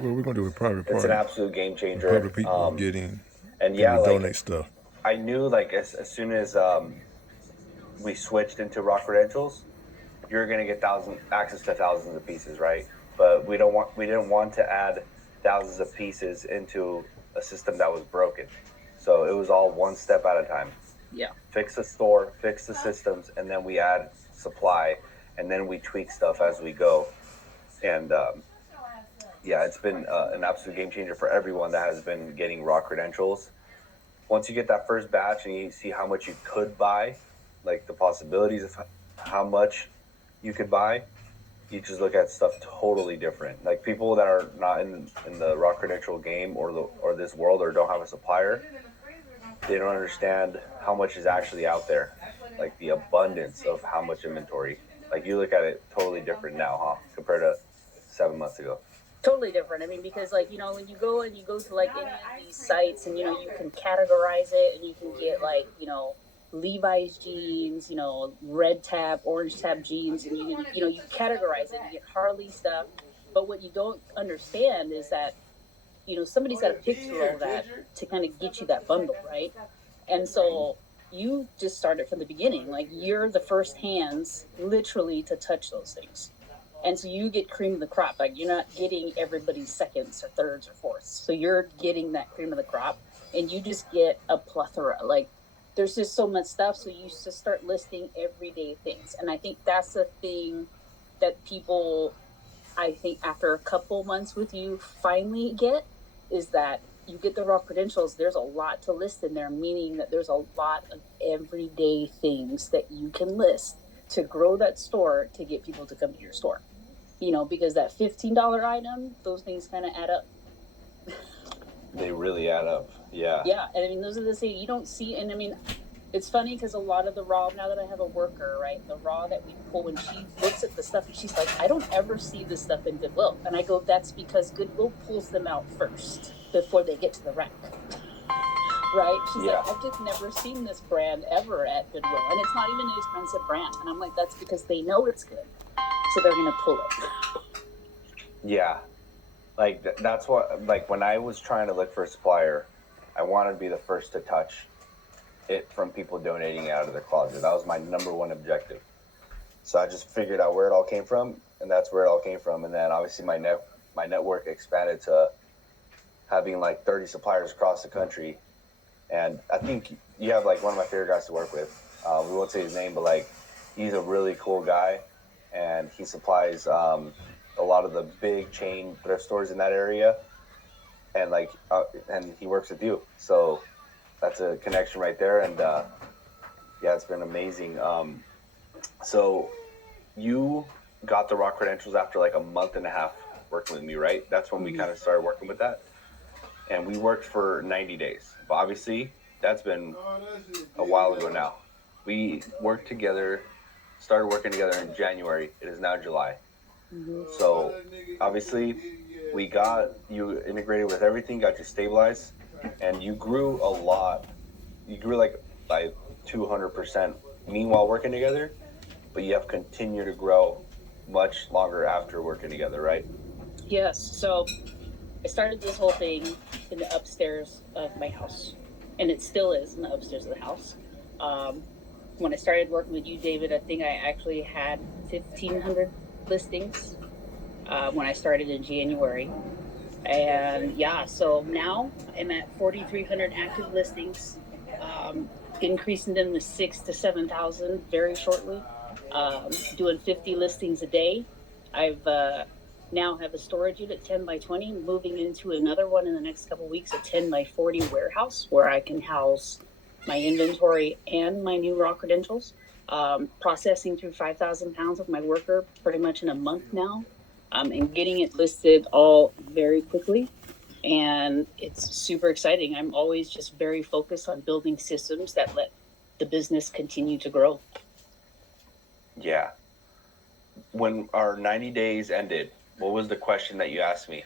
Well, we're gonna do a private It's an party. absolute game And changer. public people getting, And and yeah, we like donate stuff. I knew like as soon as we switched into Raw Credentials, you're going to get access to thousands of pieces, right? But we didn't want to add thousands of pieces into a system that was broken. So it was all one step at a time. Yeah. Fix the store, fix the systems, and then we add supply, and then we tweak stuff as we go. And yeah, it's been an absolute game changer for everyone that has been getting Raw Credentials. Once you get that first batch and you see how much you could buy, like the possibilities of how much you could buy, you just look at stuff totally different. Like people that are not in the Raw Credential game or this world or don't have a supplier, they don't understand how much is actually out there. Like the abundance of how much inventory. Like you look at it totally different now, huh? Compared to 7 months ago. Totally different. I mean, because like, you know, when you go to like any of these sites and, you know, you can categorize it and you can get like, you know, Levi's jeans, you know, red tab, orange tab jeans, and you categorize it, you get Harley stuff. But what you don't understand is that, you know, somebody's got to pick through all that to kind of get you that bundle, right? And so you just started from the beginning. Like you're the first hands literally to touch those things. And so you get cream of the crop. Like you're not getting everybody's seconds or thirds or fourths. So you're getting that cream of the crop and you just get a plethora. Like there's just so much stuff. So you just start listing everyday things. And I think that's the thing that people, I think after a couple months with you finally get, is that you get the Raw Credentials. There's a lot to list in there, meaning that there's a lot of everyday things that you can list to grow that store to get people to come to your store. You know, because that $15 item, those things kind of add up. They really add up. Yeah. Yeah. And I mean, those are the things you don't see. And I mean, it's funny because a lot of the Raw, now that I have a worker, right, the Raw that we pull, when she looks at the stuff and she's like, I don't ever see this stuff in Goodwill. And I go, that's because Goodwill pulls them out first before they get to the rack. Right? She's like, I've just never seen this brand ever at Goodwill. And it's not even an expensive brand. And I'm like, that's because they know it's good. So they're going to pull it. Yeah. Like, that's what, like, when I was trying to look for a supplier, I wanted to be the first to touch it from people donating it out of their closet. That was my number one objective. So I just figured out where it all came from, and that's where it all came from. And then obviously my network expanded to having like 30 suppliers across the country. And I think you have like one of my favorite guys to work with. We won't say his name, but like he's a really cool guy, and he supplies a lot of the big chain thrift stores in that area, and like and he works with you, so that's a connection right there. And yeah, it's been amazing. So you got the Raw Credentials after like a month and a half working with me, right? That's when we kind of started working with that, and we worked for 90 days. But obviously, that's been a while ago now. We worked together, started working together in January. It is now July. Mm-hmm. So obviously, we got you integrated with everything, got you stabilized, and you grew a lot. You grew like by 200%. Meanwhile, working together, but you have continued to grow much longer after working together, right? Yes. So I started this whole thing in the upstairs of my house, and it still is in the upstairs of the house. When I started working with you, David, I think I actually had 1,500 listings when I started in January. And yeah, so now I'm at 4,300 active listings, increasing them to 6,000 to 7,000 very shortly, doing 50 listings a day. I've now have a storage unit 10 by 20, moving into another one in the next couple of weeks, a 10 by 40 warehouse where I can house my inventory and my new Raw Credentials. Processing through 5,000 pounds of my worker pretty much in a month now, and getting it listed all very quickly. And it's super exciting. I'm always just very focused on building systems that let the business continue to grow. Yeah. When our 90 days ended, what was the question that you asked me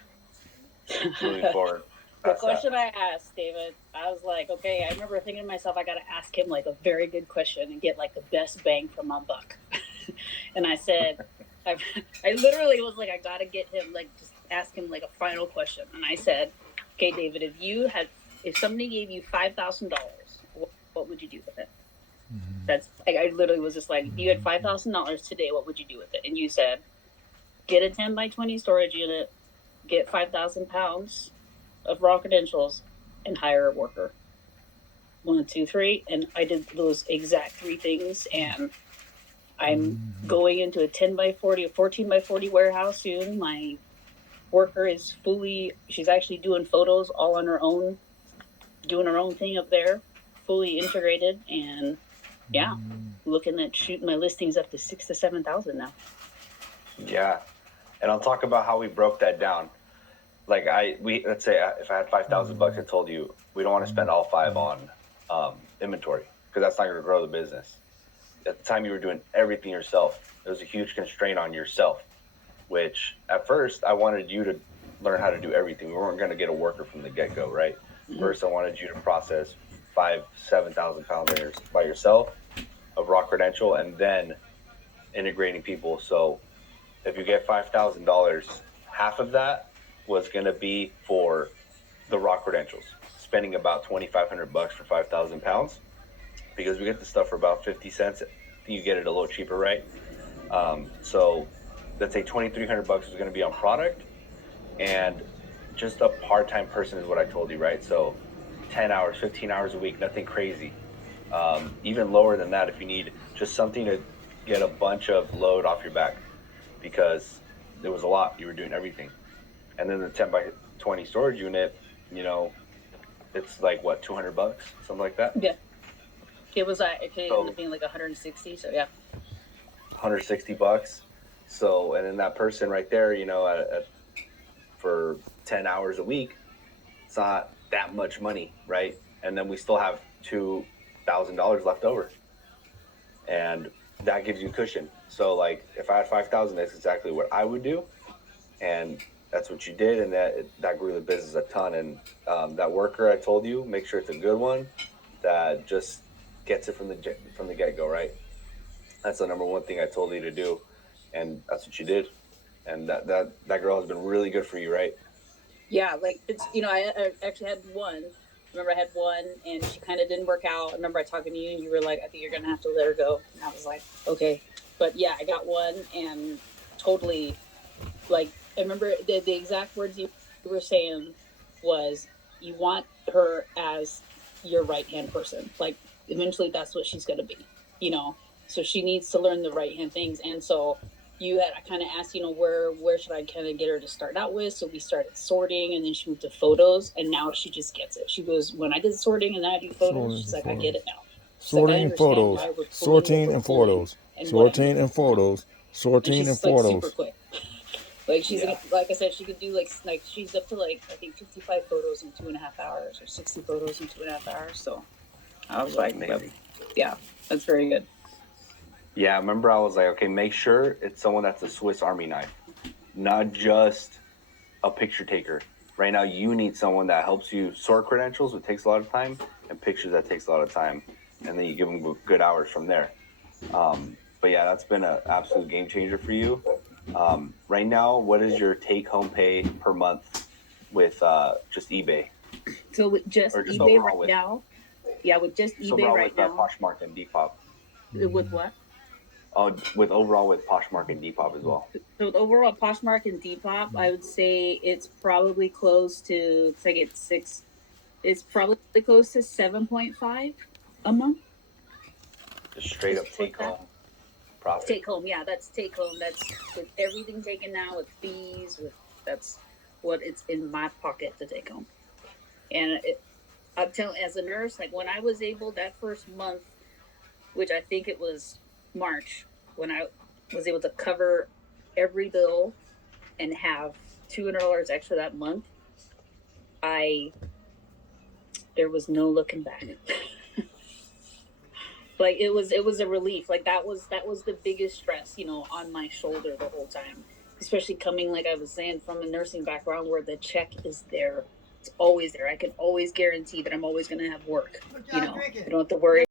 moving forward? The question I asked, David, I was like, okay, I remember thinking to myself, I got to ask him like a very good question and get like the best bang for my buck. And I said, I literally was like, I got to get him, like, just ask him like a final question, and I said, "Okay, David, if somebody gave you $5,000, what would you do with it?" That's like, I literally was just like, if you had $5,000 today, what would you do with it? And you said, get a 10 by 20 storage unit, get 5,000 pounds of raw credentials, and hire a worker. 1, 2, 3, and I did those exact 3 things, and I'm going into a 10 by 40, a 14 by 40 warehouse soon. My worker is she's actually doing photos all on her own, doing her own thing up there, fully integrated, and yeah, looking at shooting my listings up to 6,000 to 7,000 now. Yeah, and I'll talk about how we broke that down. Like let's say if I had $5,000, I told you we don't want to spend all 5 on inventory because that's not going to grow the business. At the time, you were doing everything yourself. There was a huge constraint on yourself, which at first I wanted you to learn how to do everything. We weren't going to get a worker from the get-go, right? Mm-hmm. First, I wanted you to process 5,000 to 7,000 pounds by yourself of raw credential, and then integrating people. So if you get $5,000, half of that was going to be for the raw credentials, spending about $2,500 for 5,000 pounds, because we get the stuff for about 50 cents. You get it a little cheaper, right? So let's say $2,300 is going to be on product, and just a part-time person is what I told you, right? So 10 hours, 15 hours a week, nothing crazy. Even lower than that if you need just something to get a bunch of load off your back, because there was a lot. You were doing everything. And then the 10 by 20 storage unit, it's like what, $200, something like that? Yeah. It ended up being like 160, so yeah. $160. So, and then that person right there, for 10 hours a week, it's not that much money, right? And then we still have $2,000 left over, and that gives you cushion. So like if I had 5,000, that's exactly what I would do, and that's what you did, and that grew the business a ton. And that worker I told you, make sure it's a good one that just gets it from the get-go, right? That's the number one thing I told you to do, and that's what you did. And that girl has been really good for you, right? Yeah, like it's I actually had one. Remember, I had one, and she kind of didn't work out. I remember I talking to you, and you were like, "I think you're gonna have to let her go." And I was like, "Okay," but yeah, I got one, and totally, like, I remember the exact words you were saying was, "You want her as your right hand person. Like, eventually, that's what she's gonna be, So she needs to learn the right hand things, and so." I kind of asked, where should I kind of get her to start out with? So we started sorting, and then she moved to photos, and now she just gets it. She goes, when I did sorting and then I do photos, she's like, I get it now. Sorting and photos, sorting and photos, sorting and photos, sorting and photos. Super quick. Like like I said, she could do like she's up to like I think 55 photos in 2.5 hours, or 60 photos in 2.5 hours. So I was like, yeah, that's very good. Yeah, I remember I was like, okay, make sure it's someone that's a Swiss Army knife, not just a picture taker. Right now, you need someone that helps you sort credentials, which takes a lot of time, and pictures, that takes a lot of time, and then you give them good hours from there. But yeah, that's been an absolute game changer for you. Right now, what is your take-home pay per month with just eBay? So with just eBay right now? Yeah, with just eBay right now. Poshmark and Depop. With what? With Poshmark and Depop as well. So with overall Poshmark and Depop, I would say it's probably close to, it's probably close to 7.5 a month. Just straight up take home profit. Take home, yeah, that's take home. That's with everything taken now, with fees, that's what it's in my pocket to take home. And I'm telling, as a nurse, like when I was able that first month, which I think it was March, when I was able to cover every bill and have $200 extra that month, there was no looking back. Like it was a relief. Like that was the biggest stress, on my shoulder the whole time. Especially coming, like I was saying, from a nursing background where the check is there. It's always there. I can always guarantee that I'm always going to have work. I don't have to worry